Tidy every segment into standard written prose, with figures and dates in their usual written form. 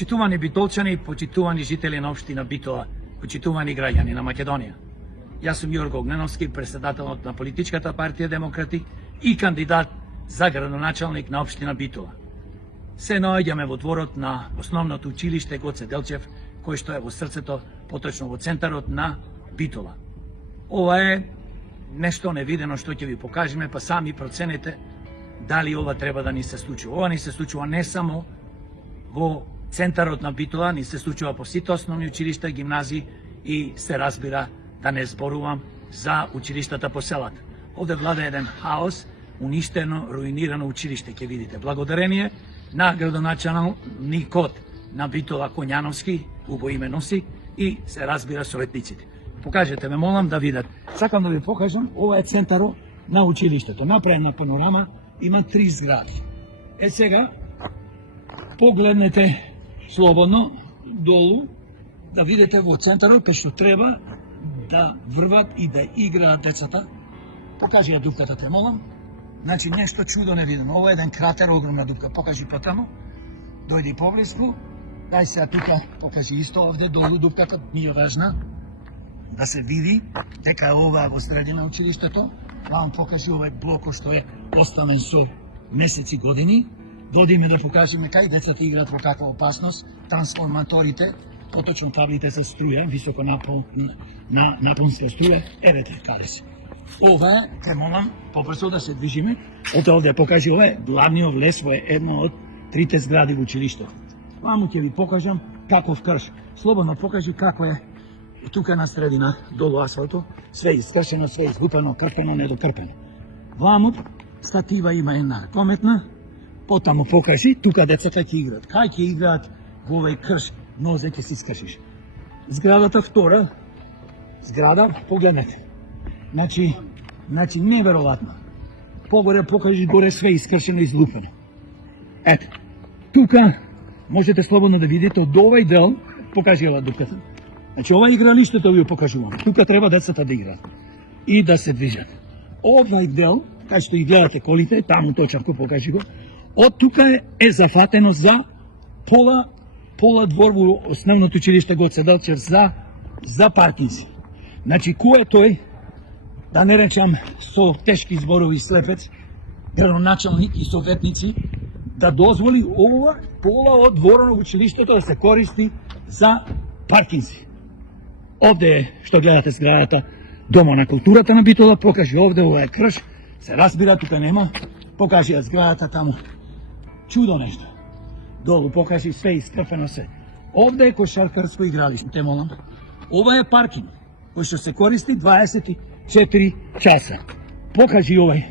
Почитувани битолчани, почитувани жители на општина Битола, почитувани граѓани на Македонија. Јас сум Јорго Огненовски, председател на политичката партија Демократи и кандидат за градоначалник на општина Битола. Се наоѓаме во дворот на основното училиште Гоце Делчев, кој што е во срцето, поточно во центарот на Битола. Ова е нешто невидено што ќе ви покажеме, па сами проценете дали ова треба да ни се случува. Ова ни се случува не само во центарот на Битола, ни се случува по сите основни училишта, гимназии и се разбира да не зборувам за училиштата по селата. Овде влада еден хаос, уништено, руинирано училиште, ќе видите. Благодарение на градоначалникот на Битола Конјановски, убо име носи, и се разбира советниците. Покажете ме, молам да видат. Сакам да ви покажам, ова е центарот на училиштето. Направена панорама, има 3 згради. Сега, погледнете слободно долу, да видите во центарот кај што треба да врват и да играат децата. Покажи ја дупката, те молам. Значи нешто чудо невидено. Ова е еден кратер, огромна дупка. Покажи потамо. Дојди поблиску. Дај сега тука, покажи исто овде долу дупката, ми е важна да се види дека ова во средина училиштето. Вам покажи овој блок што е оставен со месеци години. Додиме да покажеме кај децата играат во каква опасност, трансформаторите, поточно таблите за струја, високо напонска струја, евете каде се. Ова е, ке молам, попрсо да се движиме, овде покажи, ова е главниот влез во едно од 3 згради во училиштето. Ваму ќе ви покажам каков крш. Слободно покажи како е тука на средина, долу асфалто, све искршено, све изгупено, крпено, недокрпено. Ваму статива има една кометна, потаму покажи, тука децата ќе играат. Кај ќе играат во овој крш, нозе ќе се искршиш. Зградата втора, зграда, погледнете. Значи неверојатно. Погоре покажи, горе све искршено и излупено. Ето, тука можете слободно да видите од овој дел, покажи ова дупката. Значи ова игралиштето ви покажувам. Тука треба децата да играат и да се движат. Овој дел, кај што и гледате колите, таму точно покажи го, од тука е зафатено за пола двор во основното училиште Гоце Делчев за паркинзи. Значи, кој е тој, да не речам со тешки зборови слепец, градоначалник и советници, да дозволи ова пола од двора на училиштето да се користи за паркинзи. Овде е, што гледате зградата, Дома на културата на Битола, покажи овде, ова е крш, се разбира, тука нема, покажи ја зградата таму. Чудо нешто. Долу покажи све искрпено се. Овде е кошаркарско игралиште, те молам. Ова е паркинг, кој што се користи 24 часа. Покажи овај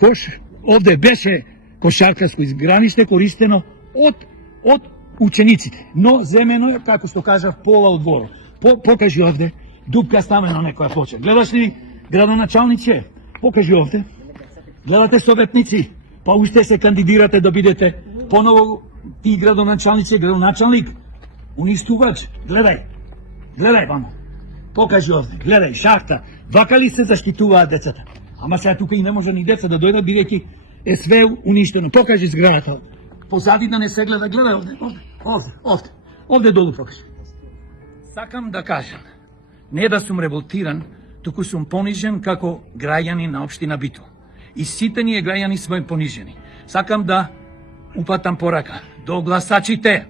кош. Овде беше кошаркарско игралиште користено од учениците, но земено е, како што кажав, пола од дворот. Покажи овде, дупка ставена на некоја плоча. Гледаш ли, градоначалниче? Покажи овде. Гледате советници, па уште се кандидирате да бидете поново ти градоначалници, градоначалник, уништувач. Гледај вамо. Покажи овде, гледај, шахта. Вака ли се заштитуваат децата? Ама сега тука и не може ни деца да дојдат, бидејќи е све уништено. Покажи зградата. Позади да не се гледа, гледај овде долу покажи. Сакам да кажам, не да сум револтиран, туку сум понижен како граѓани на општина Битола. И сите ние граѓани сме понижени. Сакам да упатам порака до гласачите.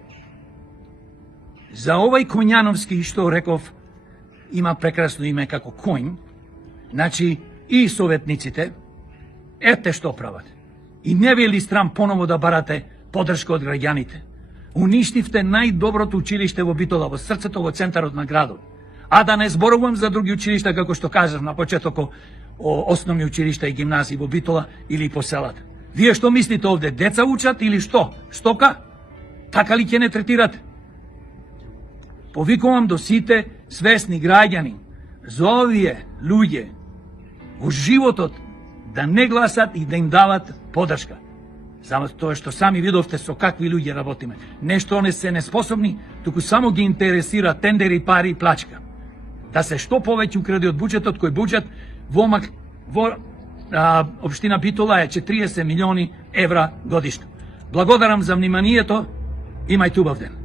За овој Конјановски, што реков, има прекрасно име како Коњ, значи и советниците, ете што прават. И не ви ли страм поново да барате подршка од граѓаните? Уништивте најдоброто училиште во Битола, во срцето, во центарот на градот. А да не зборувам за други училишта, како што кажав на почетокот, основни училишта и гимназии во Битола или по селата. Вие што мислите овде, деца учат или што? Стока? Така ли ќе не третирате? Повикувам до сите свесни граѓани за овие луѓе во животот да не гласат и да им дават подршка. Само тоа што сами видовте со какви луѓе работиме. Нешто не се неспособни, туку само ги интересира тендери, пари и плачка. Да се што повеќе укради од буџетот, кој буџет во општина Битола е 40 милиони евра годишно. Благодарам за вниманието, имајте убав ден.